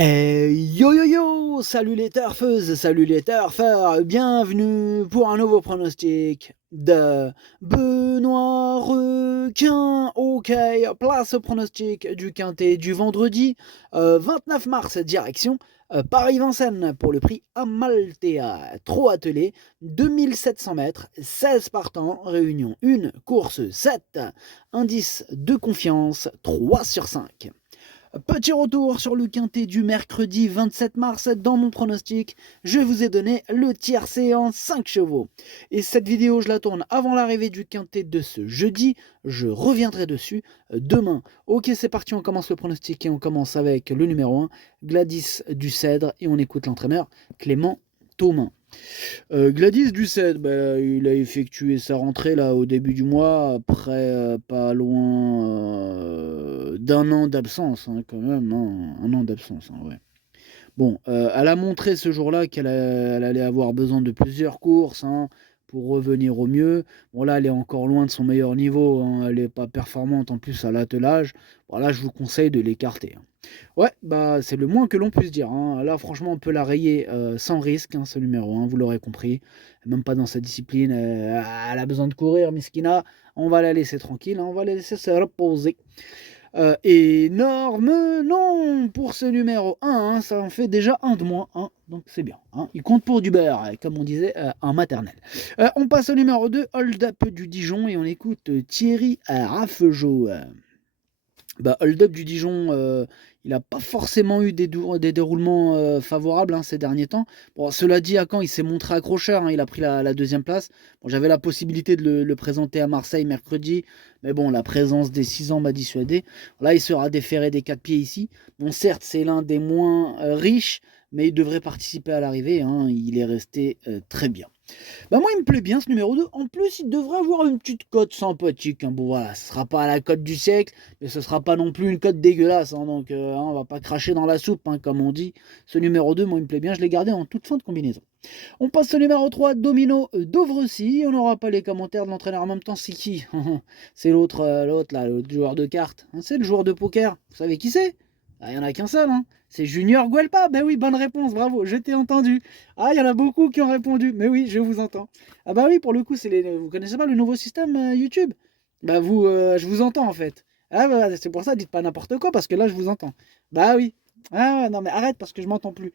Yo yo yo! Salut les turfeuses, salut les turfeurs, bienvenue pour un nouveau pronostic de Benoît Requin. Ok, place au pronostic du quintet du vendredi 29 mars, direction Paris-Vincennes pour le prix Amaltea. Trop attelé, 2700 mètres, 16 partants, réunion 1, course 7, indice de confiance 3 sur 5. Petit retour sur le quintet du mercredi 27 mars. Dans mon pronostic, je vous ai donné le tiercé en 5 chevaux. Et cette vidéo, je la tourne avant l'arrivée du quintet de ce jeudi. Je reviendrai dessus demain. Ok, c'est parti, on commence le pronostic et on commence avec le numéro 1, Gladys du Cèdre. Et on écoute l'entraîneur Clément Thomain. Gladys Ducet, il a effectué sa rentrée là au début du mois, après pas loin d'un an d'absence, hein, quand même, hein, un an d'absence, hein, ouais. Bon, elle a montré ce jour-là qu'elle allait avoir besoin de plusieurs courses, hein, pour revenir au mieux. Bon là, elle est encore loin de son meilleur niveau, hein, elle n'est pas performante en plus à l'attelage. Voilà, je vous conseille de l'écarter, hein. Ouais, bah c'est le moins que l'on puisse dire, hein. Là, franchement, on peut la rayer sans risque, hein, ce numéro 1, vous l'aurez compris. Même pas dans sa discipline, elle a besoin de courir, Miskina. On va la laisser tranquille, hein, on va la laisser se reposer. Énorme nom pour ce numéro 1, hein, ça en fait déjà un de moins, hein, donc c'est bien, hein. Il compte pour du beurre, comme on disait en maternelle. On passe au numéro 2, Hold Up du Dijon, et on écoute Thierry Raffegeau. Hold Up du Dijon, il n'a pas forcément eu des déroulements favorables, hein, ces derniers temps. Bon, cela dit, à Caen, il s'est montré accrocheur, hein, il a pris la deuxième place. Bon, j'avais la possibilité de le présenter à Marseille mercredi, mais bon, la présence des 6 ans m'a dissuadé. Là, il sera déféré des 4 pieds ici. Bon, certes, c'est l'un des moins riches, mais il devrait participer à l'arrivée, hein, il est resté très bien. Moi, il me plaît bien ce numéro 2. En plus, il devrait avoir une petite cote sympathique, hein. Bon, voilà, ce sera pas la cote du siècle, mais ce sera pas non plus une cote dégueulasse, hein. Donc, on va pas cracher dans la soupe, hein, comme on dit. Ce numéro 2, moi, il me plaît bien. Je l'ai gardé en toute fin de combinaison. On passe au numéro 3, Domino Dovrecy. On n'aura pas les commentaires de l'entraîneur en même temps. C'est qui? C'est l'autre, là, l'autre joueur de cartes. C'est le joueur de poker. Vous savez qui c'est? Il n'y en a qu'un seul, hein. C'est Junior Guelpa. Ben oui, bonne réponse, bravo, je t'ai entendu. Ah, il y en a beaucoup qui ont répondu. Mais oui, je vous entends. Ah bah oui, pour le coup, vous connaissez pas le nouveau système YouTube? Je vous entends en fait. Ah bah c'est pour ça, dites pas n'importe quoi, parce que là, je vous entends. Bah oui. Ah non, mais arrête, parce que je m'entends plus.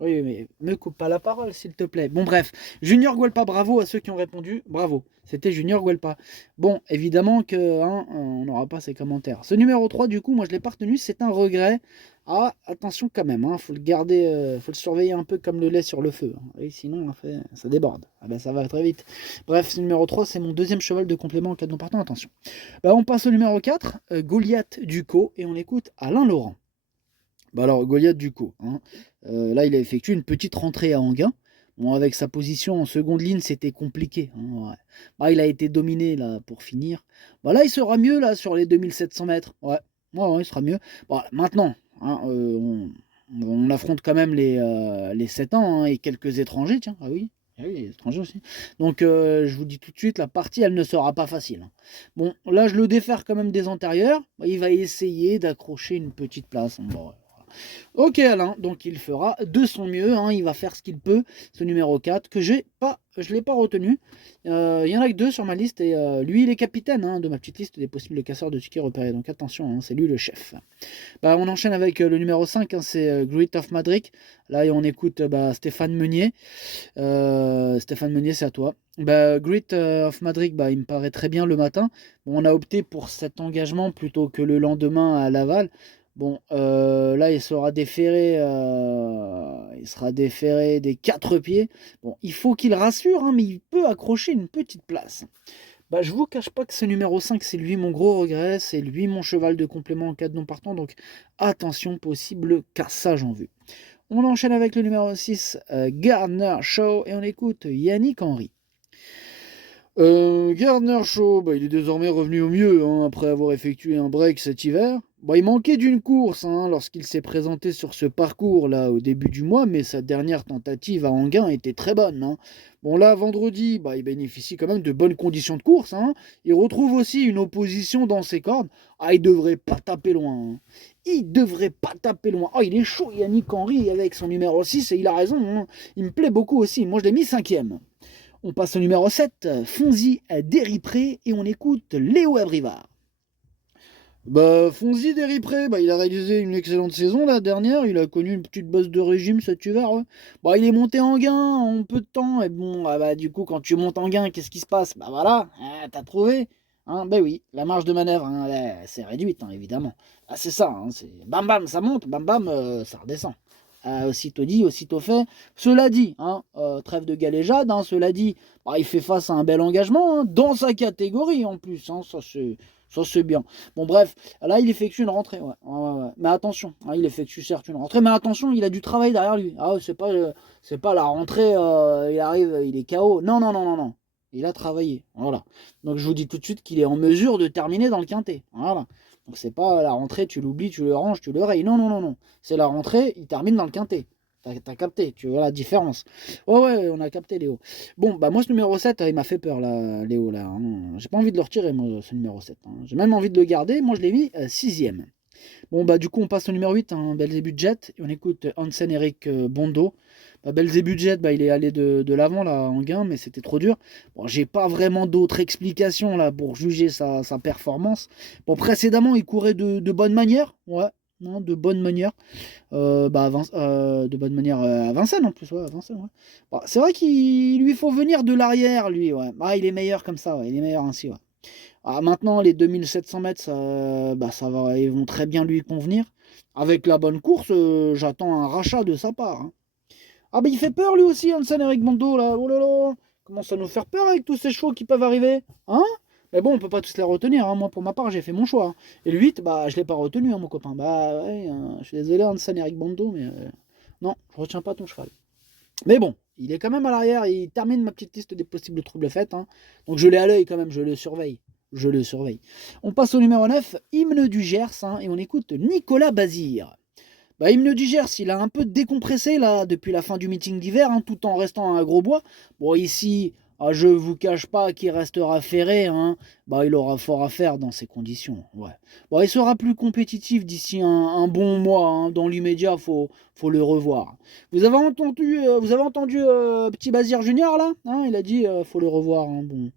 Oui, mais me coupe pas la parole, s'il te plaît. Bon, bref. Junior Guelpa, bravo à ceux qui ont répondu. Bravo. C'était Junior Guelpa. Bon, évidemment que on n'aura pas ces commentaires. Ce numéro 3, du coup, moi, je ne l'ai pas retenu. C'est un regret. Ah, attention quand même. Faut le garder, faut le surveiller un peu comme le lait sur le feu, hein. Et sinon, en fait, ça déborde. Ah ben, ça va très vite. Bref, ce numéro 3, c'est mon deuxième cheval de complément en cas de non partant. Attention. On passe au numéro 4, Goliath Ducos. Et on écoute Alain Laurent. Alors, Goliath Ducos, hein. Là, il a effectué une petite rentrée à Anguin. Bon, avec sa position en seconde ligne, c'était compliqué, hein, ouais. Il a été dominé là pour finir. Là, il sera mieux là sur les 2700 mètres. Ouais, ouais, il sera mieux. Maintenant, hein, on affronte quand même les 7 ans, hein, et quelques étrangers. Tiens, ah oui, les étrangers aussi. Donc, je vous dis tout de suite, la partie, elle ne sera pas facile, hein. Bon, là, je le défère quand même des antérieurs. Il va essayer d'accrocher une petite place. Bon, ok Alain, donc il fera de son mieux, hein, il va faire ce qu'il peut, ce numéro 4, que je ne l'ai pas retenu. Il y en a que 2 sur ma liste, et lui il est capitaine, hein, de ma petite liste des possibles casseurs de tickets repérés, donc attention, hein, c'est lui le chef. On enchaîne avec le numéro 5, hein, c'est Great of Madrid. Là on écoute Stéphane Meunier. Stéphane Meunier, c'est à toi. Great of Madrid, il me paraît très bien le matin. Bon, on a opté pour cet engagement plutôt que le lendemain à Laval. Bon, là, il sera déféré des 4 pieds. Bon, il faut qu'il rassure, hein, mais il peut accrocher une petite place. Je vous cache pas que ce numéro 5, c'est lui mon gros regret, c'est lui mon cheval de complément en cas de non partant, donc attention, possible cassage en vue. On enchaîne avec le numéro 6, Gardner Shaw, et on écoute Yannick Henry. Gardner Shaw, il est désormais revenu au mieux, hein, après avoir effectué un break cet hiver. Bon, il manquait d'une course lorsqu'il s'est présenté sur ce parcours-là au début du mois, mais sa dernière tentative à Enghien était très bonne. Bon, là, vendredi, il bénéficie quand même de bonnes conditions de course. Il retrouve aussi une opposition dans ses cordes. Ah, il devrait pas taper loin. Il devrait pas taper loin. Ah, il est chaud, Yannick Henry, avec son numéro 6, et il a raison. Il me plaît beaucoup aussi. Moi, je l'ai mis cinquième. On passe au numéro 7, Fonzi Déripré, et on écoute Léo Abrivard. Fonzi Déripré, il a réalisé une excellente saison la dernière. Il a connu une petite baisse de régime cet hiver. Il est monté en gain en peu de temps. Et bon, du coup, quand tu montes en gain, qu'est-ce qui se passe? Voilà, t'as trouvé. Oui, la marge de manœuvre, c'est réduite, évidemment. C'est ça, c'est bam bam, ça monte, bam bam, ça redescend. Aussitôt dit, aussitôt fait. Cela dit, trêve de galéjade, cela dit, il fait face à un bel engagement, dans sa catégorie en plus, ça c'est bien. Bon bref, là il effectue une rentrée, ouais. Mais attention, il effectue certes une rentrée, mais attention, il a du travail derrière lui. C'est pas la rentrée, il arrive, il est KO. Non, non, non, non, non. Il a travaillé, voilà. Donc je vous dis tout de suite qu'il est en mesure de terminer dans le quintet, voilà. Donc c'est pas la rentrée, tu l'oublies, tu le ranges, tu le rayes. Non, non, non, non. C'est la rentrée, il termine dans le quintet. T'as capté, tu vois la différence. Ouais, on a capté Léo. Bon, moi ce numéro 7, il m'a fait peur là, Léo là. J'ai pas envie de le retirer, moi, ce numéro 7. J'ai même envie de le garder. Moi je l'ai mis 6ème. Bon, du coup, on passe au numéro 8, Belzebudjet, et on écoute Hansen-Eric Bondo. Belzebudjet, il est allé de l'avant là en gain, mais c'était trop dur. Bon, j'ai pas vraiment d'autres explications là pour juger sa performance. Bon, précédemment, il courait de bonne manière, ouais, non, de bonne manière. De bonne manière à Vincennes en plus, ouais, à Vincennes, ouais. C'est vrai qu'il lui faut venir de l'arrière, lui, ouais. Il est meilleur comme ça, ouais, il est meilleur ainsi, ouais. Maintenant, les 2700 mètres, ils vont très bien lui convenir. Avec la bonne course, j'attends un rachat de sa part. Il fait peur lui aussi, Hansen-Eric Bondo, là. Oh là là, commence à nous faire peur avec tous ces chevaux qui peuvent arriver. Mais bon, on peut pas tous les retenir. Moi, pour ma part, j'ai fait mon choix. Et le 8, je l'ai pas retenu, mon copain. Je suis désolé, Hansen-Eric Bondo, mais non, je retiens pas ton cheval. Mais bon, il est quand même à l'arrière. Il termine ma petite liste des possibles troubles faits. Donc je l'ai à l'œil quand même, je le surveille. On passe au numéro 9, Hymne du Gers, et on écoute Nicolas Bazir. Hymne du Gers, il a un peu décompressé là depuis la fin du meeting d'hiver, tout en restant un gros bois. Bon, ici, je vous cache pas qu'il restera ferré, il aura fort à faire dans ces conditions. Ouais. Il sera plus compétitif d'ici un bon mois, dans l'immédiat, faut le revoir. Vous avez entendu petit Bazir Junior là, il a dit faut le revoir. Bon.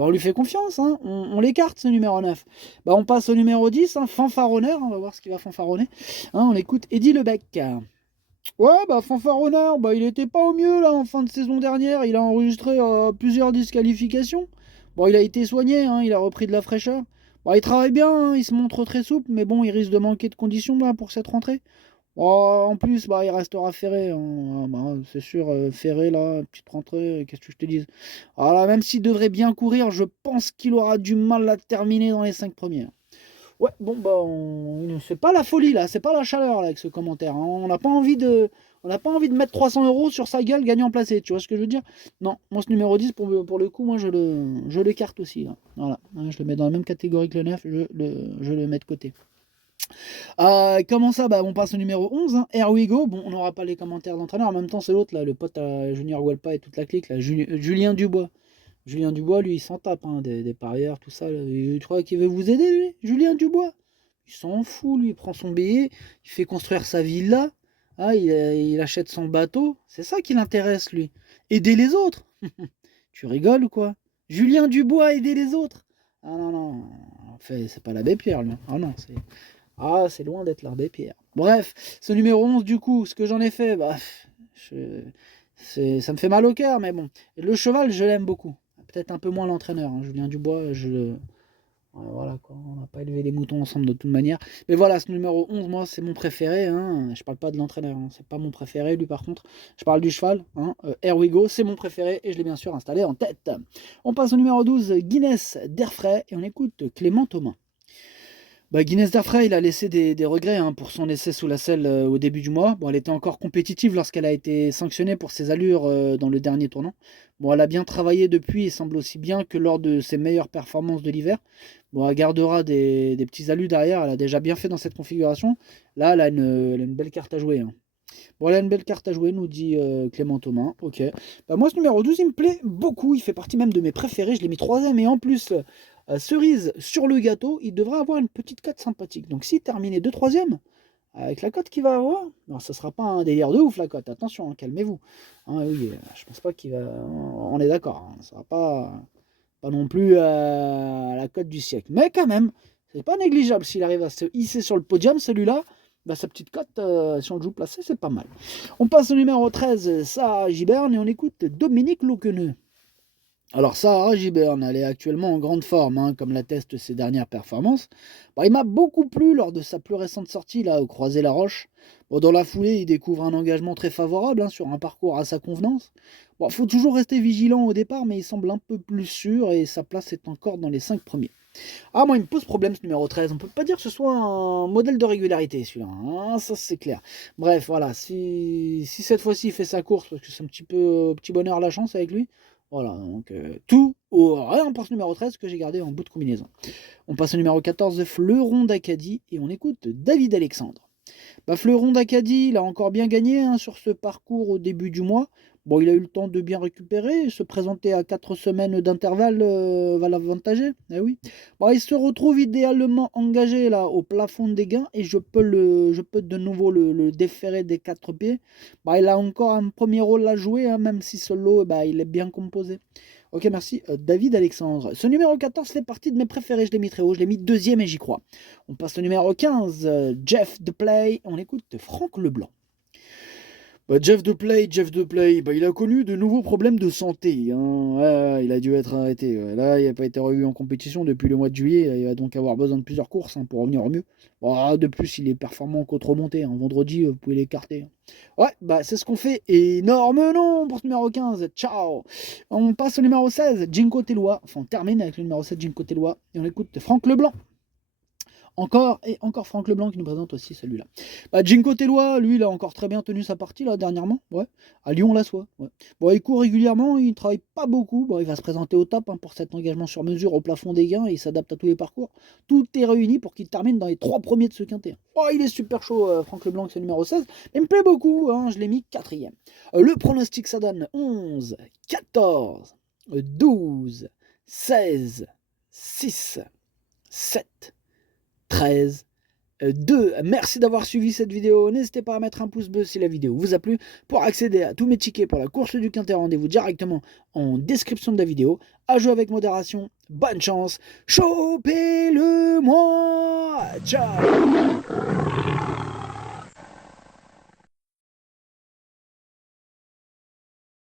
On lui fait confiance, on l'écarte ce numéro 9. On passe au numéro 10, fanfaronneur, on va voir ce qu'il va fanfaronner. On écoute Eddy Lebec. Ouais, fanfaronneur, il était pas au mieux là en fin de saison dernière, il a enregistré plusieurs disqualifications. Il a été soigné, il a repris de la fraîcheur. Il travaille bien, il se montre très souple, mais bon, il risque de manquer de conditions là pour cette rentrée. En plus, il restera ferré. C'est sûr, ferré, là, petite rentrée, qu'est-ce que je te dis. Même s'il devrait bien courir, je pense qu'il aura du mal à terminer dans les 5 premières. Ouais, c'est pas la folie, là, c'est pas la chaleur, là, avec ce commentaire. On n'a pas envie de mettre 300 € sur sa gueule gagnant placé, tu vois ce que je veux dire? Non, moi, ce numéro 10, pour le coup, moi, je l'écarte aussi, là. Voilà, je le mets dans la même catégorie que le 9, je le mets de côté. Comment ça? On passe au numéro 11, Here We Go. Bon, on n'aura pas les commentaires d'entraîneur. En même temps, c'est l'autre, là, le pote à Junior Walpa et toute la clique, là, Julien Dubois. Julien Dubois, lui, il s'en tape, des parieurs, tout ça. Tu crois qu'il veut vous aider, lui, Julien Dubois? Il s'en fout, lui, il prend son billet, il fait construire sa villa, il achète son bateau. C'est ça qui l'intéresse, lui. Aider les autres. Tu rigoles ou quoi? Julien Dubois, aider les autres? Ah non, non. En fait, c'est pas l'abbé Pierre, lui. Ah non, c'est loin d'être l'abbé Pierre. Bref, ce numéro 11, du coup, ce que j'en ai fait, ça me fait mal au cœur, mais bon. Et le cheval, je l'aime beaucoup. Peut-être un peu moins l'entraîneur. Julien Dubois, voilà, quoi. On n'a pas élevé les moutons ensemble de toute manière. Mais voilà, ce numéro 11, moi, c'est mon préféré. Je parle pas de l'entraîneur. C'est pas mon préféré, lui, par contre. Je parle du cheval. Here We Go, c'est mon préféré et je l'ai bien sûr installé en tête. On passe au numéro 12, Guinness d'Airfray, et on écoute Clément Thomas. Bah, Guinness Darfray, il a laissé des regrets hein, pour son essai sous la selle au début du mois. Bon, elle était encore compétitive lorsqu'elle a été sanctionnée pour ses allures dans le dernier tournant. Bon, elle a bien travaillé depuis et semble aussi bien que lors de ses meilleures performances de l'hiver. Bon, elle gardera des petits allus derrière. Elle a déjà bien fait dans cette configuration. Là, elle a une belle carte à jouer, hein. Bon, elle a une belle carte à jouer, nous dit Clément Thomas. Ok. Bah, moi, ce numéro 12, il me plaît beaucoup. Il fait partie même de mes préférés. Je l'ai mis troisième. Et en plus, cerise sur le gâteau, il devrait avoir une petite cote sympathique. Donc, s'il terminait 2 troisième, avec la cote qu'il va avoir, non, ça sera pas un délire de ouf la cote. Attention, hein, calmez-vous. Hein, oui, je pense pas qu'il va. On est d'accord. Hein, ça va pas non plus la cote du siècle. Mais quand même, c'est pas négligeable s'il arrive à se hisser sur le podium, celui-là. Bah, sa petite cote, si on le joue placé, c'est pas mal. On passe au numéro 13, Sarah Giberne, et on écoute Dominique Louqueneux. Alors Sarah Giberne, elle est actuellement en grande forme, hein, comme l'attestent ses dernières performances. Bah, il m'a beaucoup plu lors de sa plus récente sortie là, au Croisé-la-Roche. Bon, dans la foulée, il découvre un engagement très favorable hein, sur un parcours à sa convenance. Bon, faut toujours rester vigilant au départ, mais il semble un peu plus sûr et sa place est encore dans les 5 premiers. Ah, moi, il me pose problème ce numéro 13. On peut pas dire que ce soit un modèle de régularité, celui-là, hein, ça, c'est clair. Bref, voilà. Si cette fois-ci il fait sa course, parce que c'est un petit peu petit bonheur à la chance avec lui. Voilà, donc tout ou rien pour ce numéro 13 que j'ai gardé en bout de combinaison. On passe au numéro 14, Fleuron d'Acadie, et on écoute David Alexandre. Bah, Fleuron d'Acadie, il a encore bien gagné hein, sur ce parcours au début du mois. Bon, il a eu le temps de bien récupérer. Se présenter à 4 semaines d'intervalle va l'avantager. Eh oui. Bon, il se retrouve idéalement engagé là au plafond des gains et je peux de nouveau le déférer des 4 pieds. Bah, il a encore un premier rôle à jouer, hein, même si ce lot, bah, il est bien composé. Ok, merci. David Alexandre. Ce numéro 14 fait partie de mes préférés. Je l'ai mis très haut. Je l'ai mis deuxième et j'y crois. On passe au numéro 15, Jeff de Play. On écoute Franck Leblanc. Bah, Jeff de Play, bah, il a connu de nouveaux problèmes de santé, hein. Ouais, il a dû être arrêté. Ouais. Là, il n'a pas été revu en compétition depuis le mois de juillet. Il va donc avoir besoin de plusieurs courses hein, pour revenir au mieux. Bon, de plus, il est performant contre remontée, hein. Vendredi, vous pouvez l'écarter, hein. Ouais, bah c'est ce qu'on fait. Énorme nom pour ce numéro 15. Ciao. On passe au numéro 16, Jinko Tellois. Enfin, on termine avec le numéro 7, Jinko Tellois. Et on écoute Franck Leblanc. Encore et encore Franck Leblanc qui nous présente aussi celui-là. Bah, Jinko Tellois, lui, il a encore très bien tenu sa partie là dernièrement. Ouais. À Lyon-la-Soie. Ouais. Bon, il court régulièrement, il travaille pas beaucoup. Bon, il va se présenter au top hein, pour cet engagement sur mesure au plafond des gains et il s'adapte à tous les parcours. Tout est réuni pour qu'il termine dans les 3 premiers de ce quintet. Oh, il est super chaud, Franck Leblanc, c'est le numéro 16. Il me plaît beaucoup, hein, je l'ai mis quatrième. Le pronostic, ça donne 11, 14, 12, 16, 6, 7. 13, 2. Merci d'avoir suivi cette vidéo. N'hésitez pas à mettre un pouce bleu si la vidéo vous a plu. Pour accéder à tous mes tickets pour la course du quintet, rendez-vous directement en description de la vidéo. À jouer avec modération. Bonne chance. Chopez-le moi. Ciao.